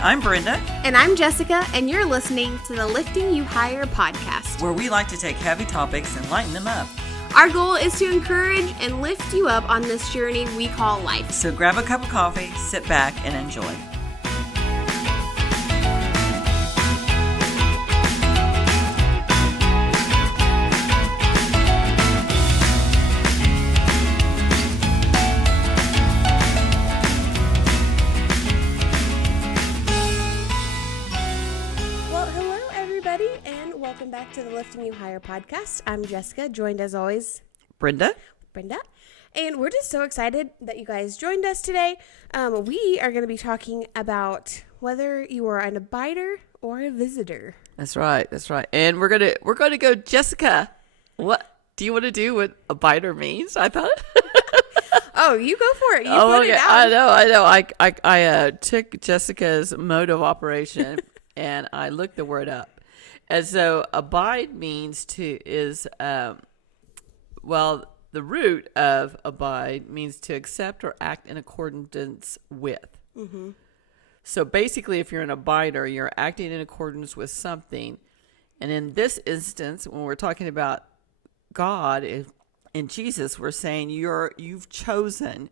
I'm Brenda. And I'm Jessica, and you're listening to the Lifting You Higher podcast, where we like to take heavy topics and lighten them up. Our goal is to encourage and lift you up on this journey we call life. So grab a cup of coffee, sit back, and enjoy. Welcome back to the Lifting You Higher podcast. I'm Jessica, joined as always, Brenda. And we're just so excited that you guys joined us today. We are going to be talking about whether you are an abider or a visitor. That's right. And we're gonna go, Jessica. What do you want to do what abider means? I thought. Oh, you go for it. You put it out. I know. I took Jessica's mode of operation and I looked the word up. And so abide means the root of abide means to accept or act in accordance with. Mm-hmm. So basically, if you're an abider, you're acting in accordance with something. And in this instance, when we're talking about God and Jesus, we're saying you've chosen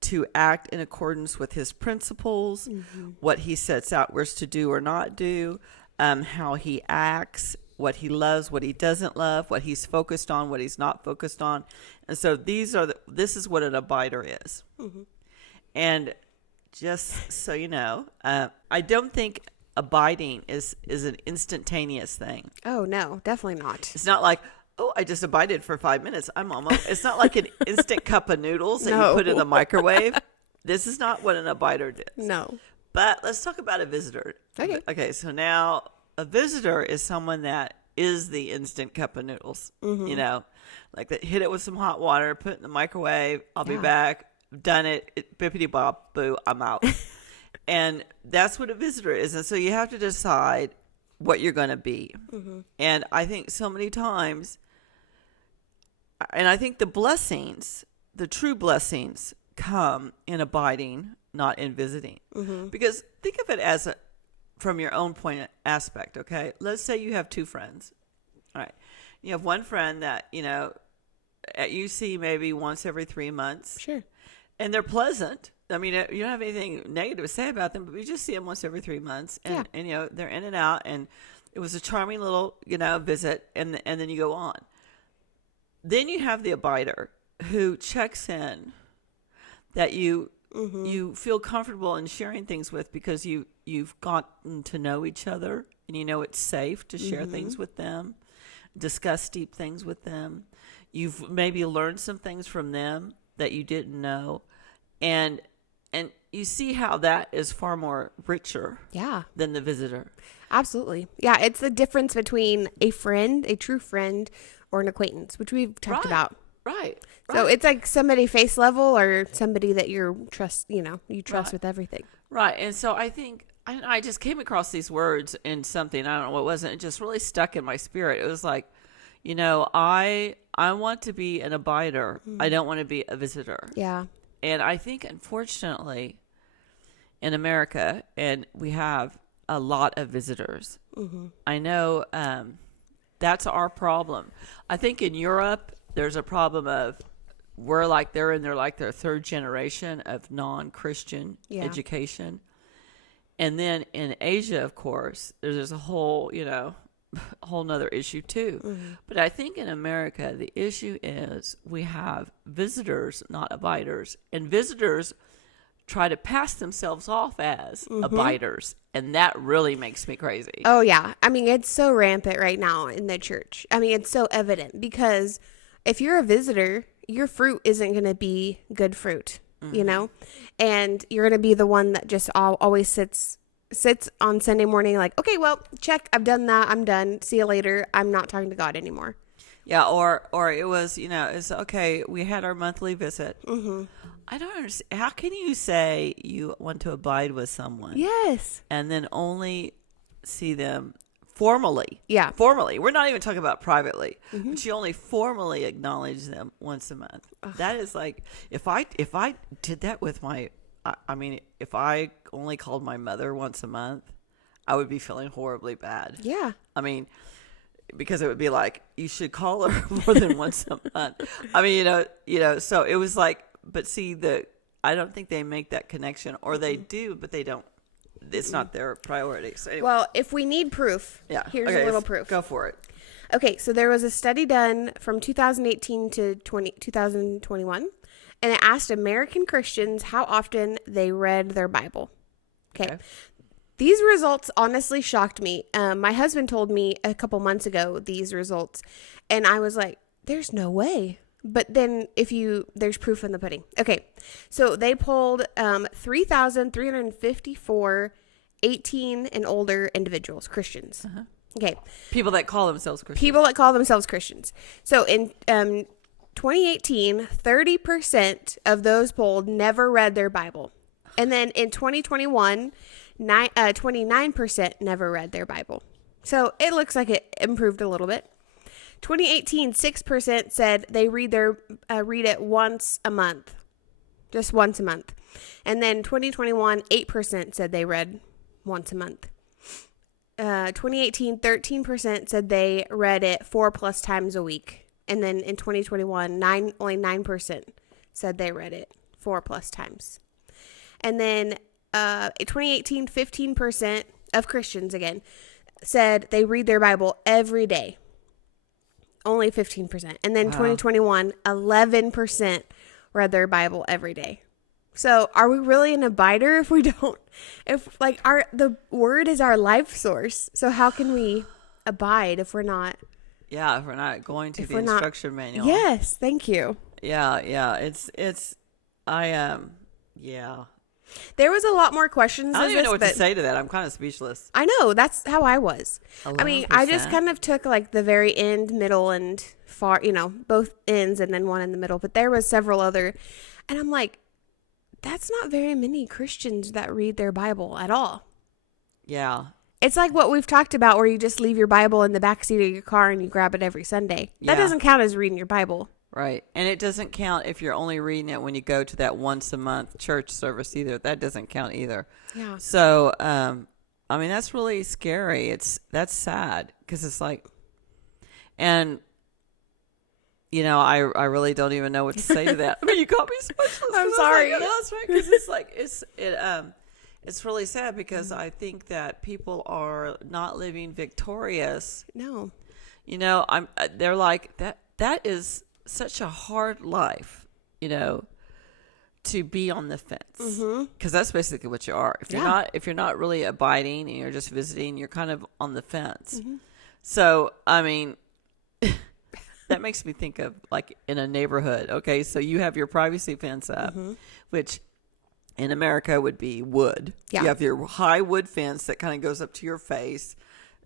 to act in accordance with his principles, mm-hmm. what he sets out we're to do or not do. How he acts, what he loves, what he doesn't love, what he's focused on, what he's not focused on. And so this is what an abider is. Mm-hmm. And just so you know, I don't think abiding is an instantaneous thing. Oh, no, definitely not. It's not like, oh, I just abided for 5 minutes. It's not like an instant cup of noodles that you put in the microwave. This is not what an abider does. No. But let's talk about a visitor. Okay, so now a visitor is someone that is the instant cup of noodles. Mm-hmm. You know, like that, hit it with some hot water, put it in the microwave. I'll be back. Done it. Bippity bop, boo, I'm out. And that's what a visitor is. And so you have to decide what you're going to be. Mm-hmm. And I think so many times, and I think the true blessings come in abiding, not in visiting. Mm-hmm. Because think of it as from your own point aspect, okay? Let's say you have two friends. All right. You have one friend that, you see maybe once every 3 months. Sure. And they're pleasant. I mean, you don't have anything negative to say about them, but we just see them once every 3 months. And, they're in and out. And it was a charming little, visit. And then you go on. Then you have the abider who checks in that you feel comfortable in sharing things with because you've gotten to know each other and it's safe to share things with them, discuss deep things with them. You've maybe learned some things from them that you didn't know. And you see how that is far more richer than the visitor. Absolutely. Yeah, it's the difference between a friend, a true friend, or an acquaintance, which we've talked about. Right. So it's like somebody face level or somebody that you trust with everything. Right. And so I think I just came across these words in something, I don't know what it was, and it just really stuck in my spirit. It was like, I want to be an abider. I don't want to be a visitor. Yeah. And I think, unfortunately, in America, and we have a lot of visitors. Mm-hmm. I know that's our problem. I think in Europe, there's a problem of they're in their third generation of non-Christian education. And then in Asia, of course, there's a whole nother issue too. Mm-hmm. But I think in America, the issue is we have visitors, not abiders. And visitors try to pass themselves off as abiders. And that really makes me crazy. Oh, yeah. I mean, it's so rampant right now in the church. I mean, it's so evident because if you're a visitor, your fruit isn't going to be good fruit, and you're going to be the one that just always sits on Sunday morning like, okay, well, check. I've done that. I'm done. See you later. I'm not talking to God anymore. Yeah. Or it was, it's okay. We had our monthly visit. Mm-hmm. I don't understand. How can you say you want to abide with someone? Yes. And then only see them formally. Yeah. Formally. We're not even talking about privately. Mm-hmm. But you only formally acknowledge them once a month. Ugh. That is like, if I did that with my I mean, if I only called my mother once a month, I would be feeling horribly bad. Yeah. I mean, because it would be like, you should call her more than once a month. I mean, so it was like, but see, I don't think they make that connection, or they do, but they don't. It's not their priority. So anyway. Well, if we need proof, here's a little proof. Go for it. Okay, so there was a study done from 2018 to 2021, and it asked American Christians how often they read their Bible. Okay. These results honestly shocked me. My husband told me a couple months ago these results, and I was like, there's no way. But then there's proof in the pudding. Okay, so they polled 3,354 18 and older individuals, Christians. Uh-huh. Okay. People that call themselves Christians. So in 2018, 30% of those polled never read their Bible. And then in 2021, 29% never read their Bible. So it looks like it improved a little bit. 2018, 6% said they read it once a month. Just once a month. And then 2021, 8% said they read once a month. 2018, 13% said they read it 4+ times a week. And then in 2021, only 9% said they read it 4+ times. And then in 2018, 15% of Christians, again, said they read their Bible every day. Only 15%. And then 2021, 11% read their Bible every day. So are we really an abider if we don't? If the word is our life source. So how can we abide if we're not? Yeah, if we're not going to the instruction manual. Yes, thank you. Yeah. There was a lot more questions. I don't even know what to say to that. I'm kind of speechless. I know. That's how I was. 11%. I mean, I just kind of took like the very end, middle, and far, both ends and then one in the middle. But there was several other. And I'm like, that's not very many Christians that read their Bible at all. Yeah. It's like what we've talked about where you just leave your Bible in the backseat of your car and you grab it every Sunday. That doesn't count as reading your Bible. Right. And it doesn't count if you're only reading it when you go to that once a month church service either. That doesn't count either. Yeah. So, I mean, that's really scary. That's sad because it's like, and, I really don't even know what to say to that. I mean, you caught me speechless. I'm sorry. That's right. Because it's like, it's really sad because I think that people are not living victorious. No. They're like, that is such a hard life, to be on the fence, because that's basically what you are. If you're not really abiding and you're just visiting, you're kind of on the fence. Mm-hmm. So, I mean, that makes me think of like in a neighborhood. Okay, so you have your privacy fence up, which in America would be wood. Yeah. You have your high wood fence that kind of goes up to your face,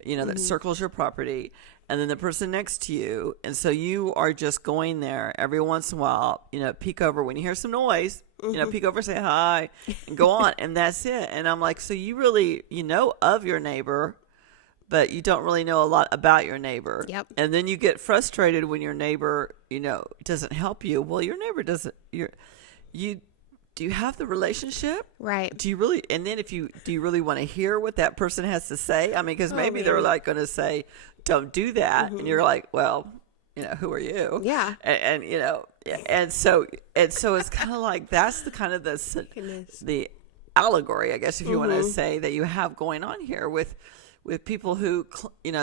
that circles your property. And then the person next to you. And so you are just going there every once in a while, peek over when you hear some noise, peek over, say hi, and go on. And that's it. And I'm like, so you really, of your neighbor, but you don't really know a lot about your neighbor. Yep. And then you get frustrated when your neighbor, doesn't help you. Well, your neighbor doesn't, do you have the relationship? Right. Do you really, and then do you really want to hear what that person has to say? I mean, because maybe they're like going to say, don't do that. And you're like, well, who are you? Yeah. And so it's kind of like, that's the kind of the allegory, I guess, if you want to say, that you have going on here with people who,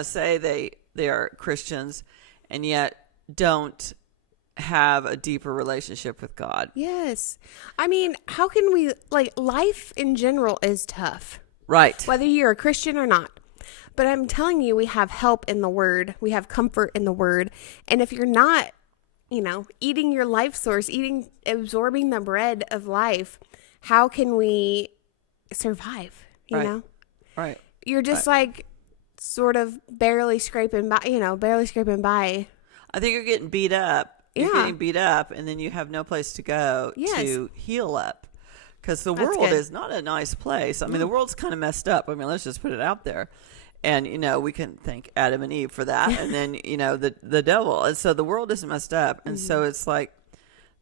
say they are Christians and yet don't have a deeper relationship with God. Yes. I mean, how can we, life in general is tough. Right. Whether you're a Christian or not. But I'm telling you, we have help in the Word. We have comfort in the Word. And if you're not, eating your life source, absorbing the bread of life, how can we survive, you know? Right. You're just sort of barely scraping by, I think you're getting beat up. You're Yeah. getting beat up, and then you have no place to go to heal up. Because the world is not a nice place. I mean, the world's kind of messed up. I mean, let's just put it out there. And, we can thank Adam and Eve for that. And then, the devil. And so the world is messed up. And so it's like,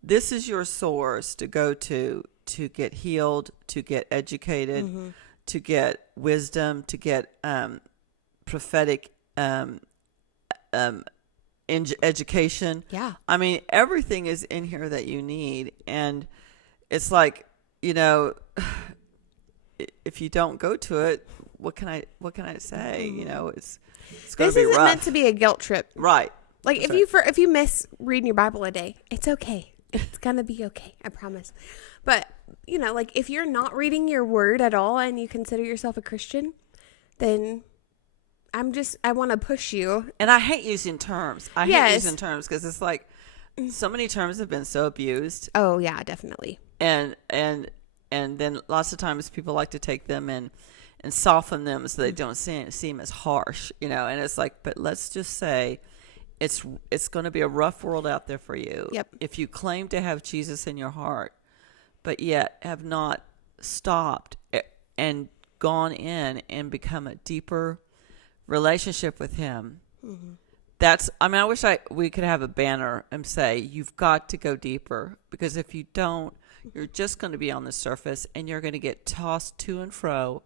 this is your source to go to to get healed, to get educated, to get wisdom, to get prophetic education. Yeah. I mean, everything is in here that you need. And it's like, you know, if you don't go to it, what can I say? You know, it's going This to be isn't rough. meant to be a guilt trip. Right. Like if you miss reading your Bible a day, it's okay. It's gonna be okay. I promise. But you know, like if you're not reading your word at all and you consider yourself a Christian, then I want to push you. And I hate using terms. I hate using terms because it's like so many terms have been so abused. Oh yeah, definitely. And then lots of times people like to take them and soften them so they don't seem as harsh, you know. And it's like, but let's just say it's going to be a rough world out there for you. Yep. If you claim to have Jesus in your heart, but yet have not stopped and gone in and become a deeper relationship with him. I wish we could have a banner and say, you've got to go deeper, because if you don't, you're just going to be on the surface and you're going to get tossed to and fro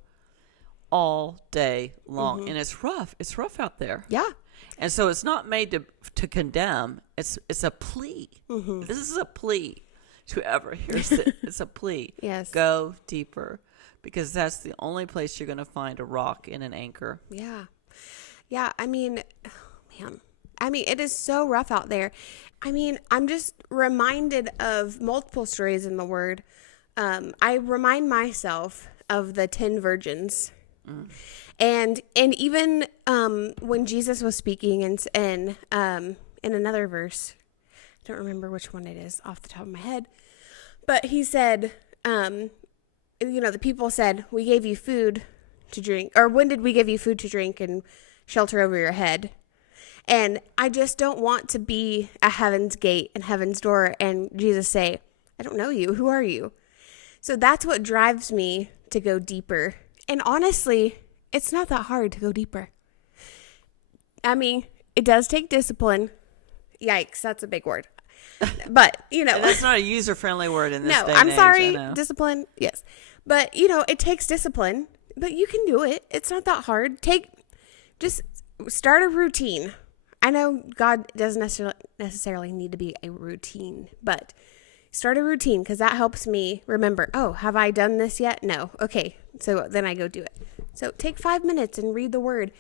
all day long. And it's rough out there. Yeah. And so it's not made to condemn. It's a plea. This is a plea to whoever hears it. It's a plea. Yes. Go deeper, because that's the only place you're going to find a rock and an anchor. Yeah. Yeah. I mean, man. I mean, it is so rough out there. I mean, I'm just reminded of multiple stories in the Word. I remind myself of the 10 virgins. And even when Jesus was speaking in another verse, I don't remember which one it is off the top of my head, but he said, the people said, we gave you food to drink, or when did we give you food to drink and shelter over your head? And I just don't want to be at heaven's gate and heaven's door and Jesus say, I don't know you. Who are you? So that's what drives me to go deeper. And honestly, it's not that hard to go deeper. I mean, it does take discipline. Yikes, that's a big word. But, And that's not a user-friendly word in this day and I'm age, sorry, I know. discipline, yes. But, it takes discipline, but you can do it. It's not that hard. Just start a routine. I know God doesn't necessarily need to be a routine, but start a routine, because that helps me remember, oh, have I done this yet? No. Okay, so then I go do it. So take 5 minutes and read the word,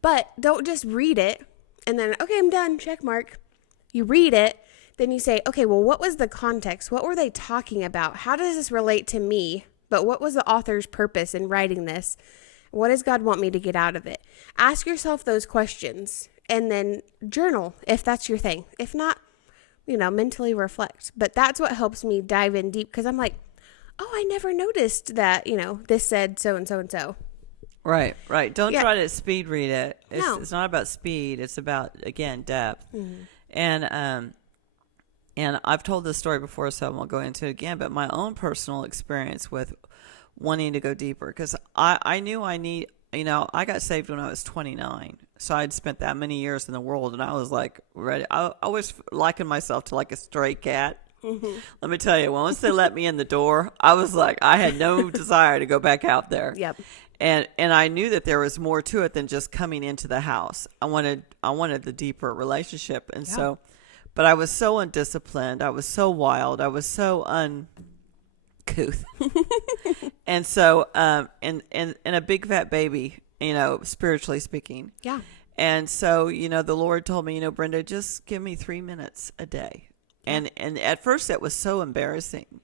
but don't just read it and then, okay, I'm done, check mark. You read it, then you say, okay, well, what was the context? What were they talking about? How does this relate to me? But what was the author's purpose in writing this? What does God want me to get out of it? Ask yourself those questions and then journal if that's your thing. If not, mentally reflect. But that's what helps me dive in deep, because I'm like, oh, I never noticed that, this said so and so and so. Right. Don't try to speed read it. It's not about speed. It's about, again, depth. And I've told this story before, so I won't go into it again, but my own personal experience with wanting to go deeper, because I knew I got saved when I was 29. So I'd spent that many years in the world, and I was like ready. I always likened myself to like a stray cat. Let me tell you, once they let me in the door, I was like, I had no desire to go back out there. Yep. And I knew that there was more to it than just coming into the house. I wanted the deeper relationship. And so, but I was so undisciplined. I was so wild. I was so uncouth. And so, and a big fat baby, spiritually speaking. Yeah. And so, the Lord told me, Brenda, just give me 3 minutes a day. And at first it was so embarrassing,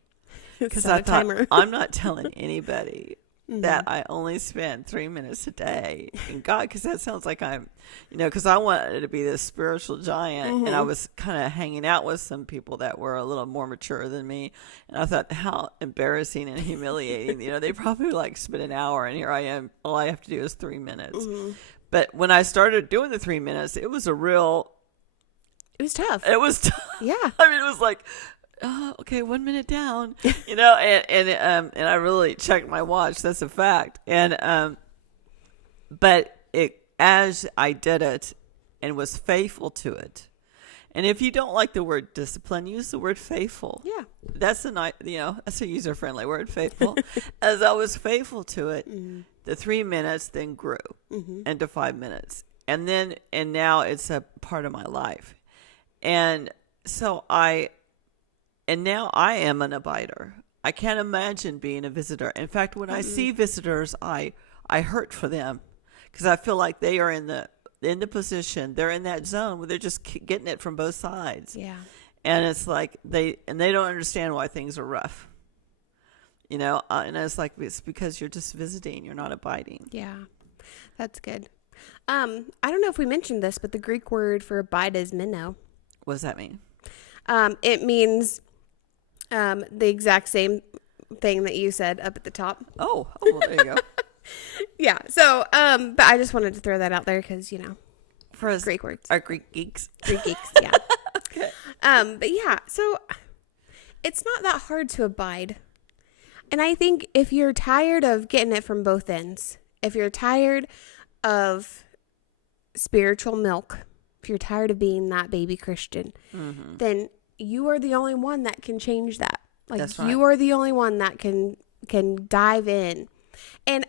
because I thought, I'm not telling anybody that I only spend 3 minutes a day in God, because that sounds like I'm, because I wanted to be this spiritual giant, and I was kind of hanging out with some people that were a little more mature than me, and I thought, how embarrassing and humiliating. They probably spend an hour, and here I am. All I have to do is 3 minutes. But when I started doing the 3 minutes, it was It was tough. It was tough. Yeah. I mean, it was like, oh, okay, 1 minute down, and I really checked my watch. That's a fact. And, but as I did it and was faithful to it, And if you don't like the word discipline, use the word faithful. Yeah. That's that's a user-friendly word, faithful. As I was faithful to it, the 3 minutes then grew into 5 minutes. And now it's a part of my life. And so now I am an abider. I can't imagine being a visitor. In fact, when I see visitors, I hurt for them because I feel like they are in the position, they're in that zone where they're just getting it from both sides. Yeah. And it's like they don't understand why things are rough. And it's like, it's because you're just visiting, you're not abiding. Yeah. That's good. I don't know if we mentioned this, but the Greek word for abide is meno. What does that mean? It means the exact same thing that you said up at the top. Oh, well, there you go. Yeah. So, but I just wanted to throw that out there because, For us, Greek words. our Greek geeks. Greek geeks, yeah. Okay. But yeah, so it's not that hard to abide. And I think if you're tired of getting it from both ends, if you're tired of spiritual milk, if you're tired of being that baby Christian, then you are the only one that can change that. Like, That's right. you are the only one that can dive in. And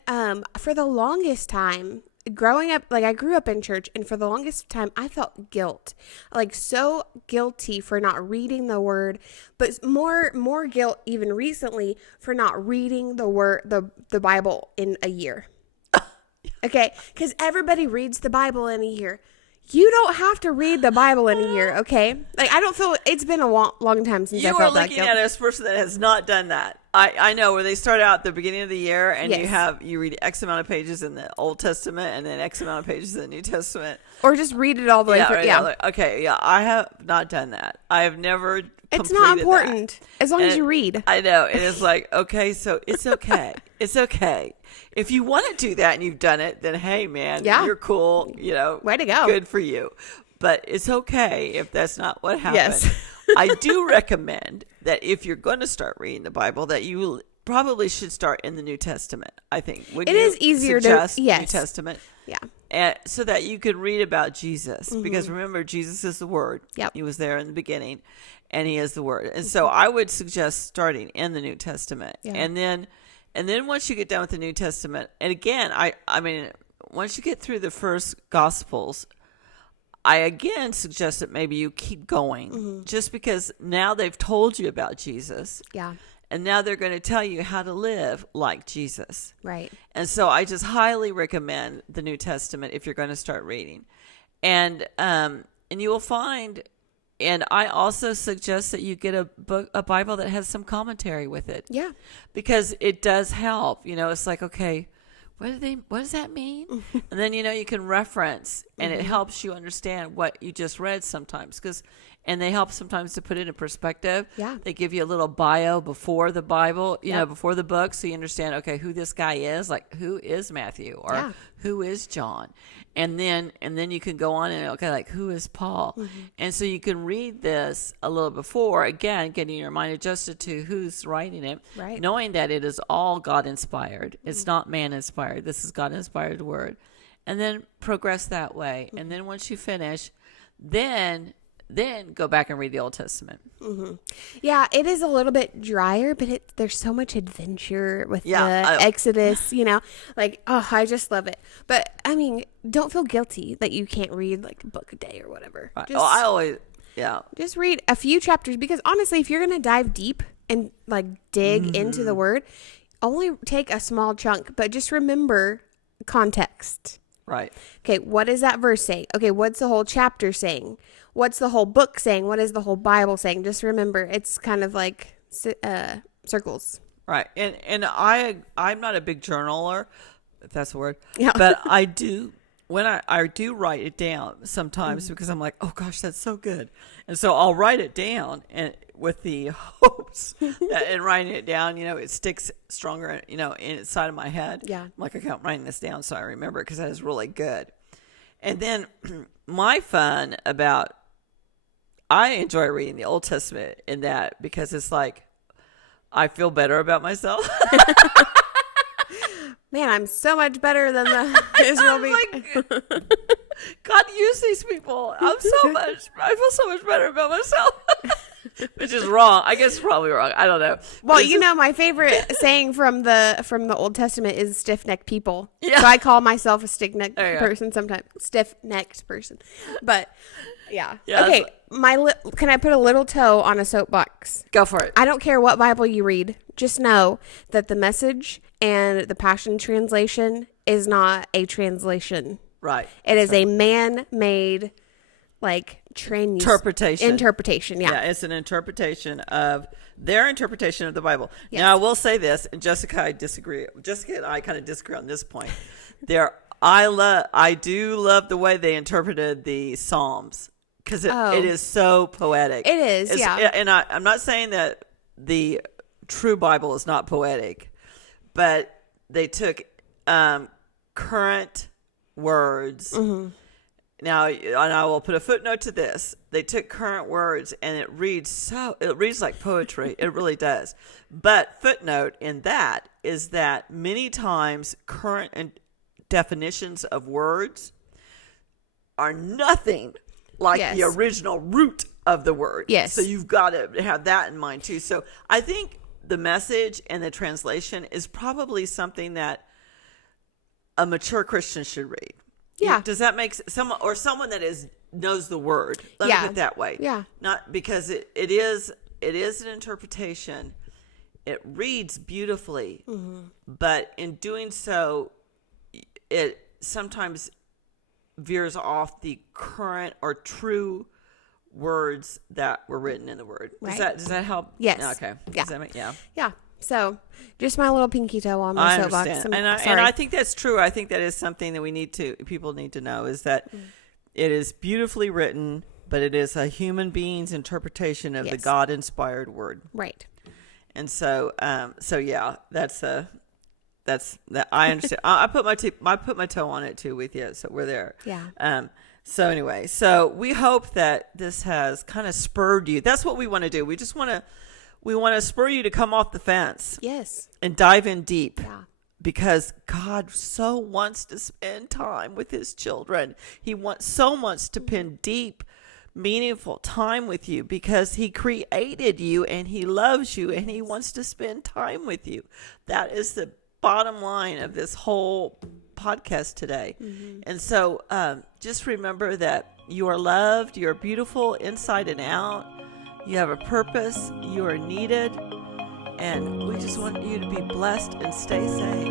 for the longest time, growing up, like I grew up in church, and for the longest time I felt guilt, like so guilty for not reading the word, but more guilt even recently for not reading the word, the Bible in a year. Okay, because everybody reads the Bible in a year. You don't have to read the Bible in a year, okay? Like, I don't feel, it's been a long time since I You are felt that looking guilt. at a person that has not done that. I know where they start out at the beginning of the year, and Yes. you read X amount of pages in the Old Testament and then X amount of pages in the New Testament. Or just read it all the way through. Right, Yeah. Okay, yeah, I have not done that. I have never It's not completed that. important as long as you read. I know. And it's like, okay, so it's okay. It's okay. If you want to do that and you've done it, then hey, man, Yeah. you're cool. Way to go. Good for you. But it's okay if that's not what happened. Yes. I do recommend that if you're going to start reading the Bible, that you probably should start in the New Testament, I think. It is easier to- suggest yes. New Testament. Yeah. And so that you could read about Jesus. Because remember, Jesus is the Word. Yep. He was there in the beginning, and He is the Word. And so I would suggest starting in the New Testament. Yeah. And then once you get done with the New Testament, and again, I mean, once you get through the first Gospels, I again suggest that maybe you keep going, just because now they've told you about Jesus, Yeah. and now they're going to tell you how to live like Jesus. Right. And so I just highly recommend the New Testament if you're going to start reading. And you will find, and I also suggest that you get a Bible that has some commentary with it. Yeah. Because it does help. It's like, okay, what does that mean? And then, you can reference, and it helps you understand what you just read sometimes. And they help sometimes to put it in perspective. Yeah. They give you a little bio before the Bible, Yep. before the book, so you understand, okay, who this guy is, like who is Matthew, or Yeah. who is John, and then you can go on and, okay, like who is Paul, and so you can read this a little before, again, getting your mind adjusted to who's writing it, Right. knowing that it is all God inspired. It's not man inspired. This is God inspired word, and then progress that way, and then once you finish, then go back and read the Old Testament. Yeah, it is a little bit drier, but there's so much adventure with the Yeah, Exodus, like, oh, I just love it. But I mean, don't feel guilty that you can't read like a book a day or whatever. I always, Just read a few chapters, because honestly, if you're going to dive deep and like dig into the word, only take a small chunk, but just remember context. right. Okay, what is that verse saying? Okay, what's the whole chapter saying? What's the whole book saying? What is the whole Bible saying? Just remember, it's kind of like circles. Right. And I'm not a big journaler, if that's a word. Yeah. But I do, when I do write it down sometimes, because I'm like, oh gosh, that's so good. And so I'll write it down, and with the hopes that in writing it down, it sticks stronger, inside of my head. Yeah. I'm like, okay, I'm writing this down so I remember, because that is really good. And then my fun about, I enjoy reading the Old Testament in that, because it's like, I feel better about myself. Man, I'm so much better than the Israel people. God used these people. I feel so much better about myself. Which is wrong. I guess it's probably wrong. I don't know. Well, my favorite saying from the Old Testament is stiff-necked people. Yeah. So I call myself a stiff-necked person sometimes. Stiff-necked person. But yeah. Okay, can I put a little toe on a soapbox? Go for it. I don't care what Bible you read. Just know that the Message and the Passion Translation is not a translation. Right. It is a man-made interpretation. Yeah. It's an interpretation of their interpretation of the Bible. Yes. Now I will say this, and Jessica and I kind of disagree on this point. I do love the way they interpreted the Psalms, because it is so poetic. It is, And I'm not saying that the true Bible is not poetic, but they took current words. Mm-hmm. Now, and I will put a footnote to this. They took current words, and it reads like poetry. It really does. But footnote in that is that many times current definitions of words are nothing like the original root of the word. Yes. So you've got to have that in mind too. So I think the Message and the translation is probably something that a mature Christian should read. Yeah. Does that make someone that knows the word? Let me put it that way. Yeah. Not because it is an interpretation. It reads beautifully, but in doing so, it sometimes veers off the current or true words that were written in the word. Right. Does that help? Yes. Okay. Yeah. Does that make, yeah. Yeah. So, just my little pinky toe on my soapbox. Understand. And I think that's true. I think that is something that people need to know, is that it is beautifully written, but it is a human being's interpretation of the God-inspired word. Right. And so, that's that. I understand. I put my toe on it too with you. So we're there. Yeah. So anyway, we hope that this has kind of spurred you. That's what we want to do. We want to spur you to come off the fence. Yes. And dive in deep. Yeah. Because God so wants to spend time with his children. He so wants to spend deep, meaningful time with you, because he created you and he loves you and he wants to spend time with you. That is the bottom line of this whole podcast today. Mm-hmm. And so just remember that you are loved, you're beautiful inside and out, you have a purpose, you are needed, and we just want you to be blessed and stay safe.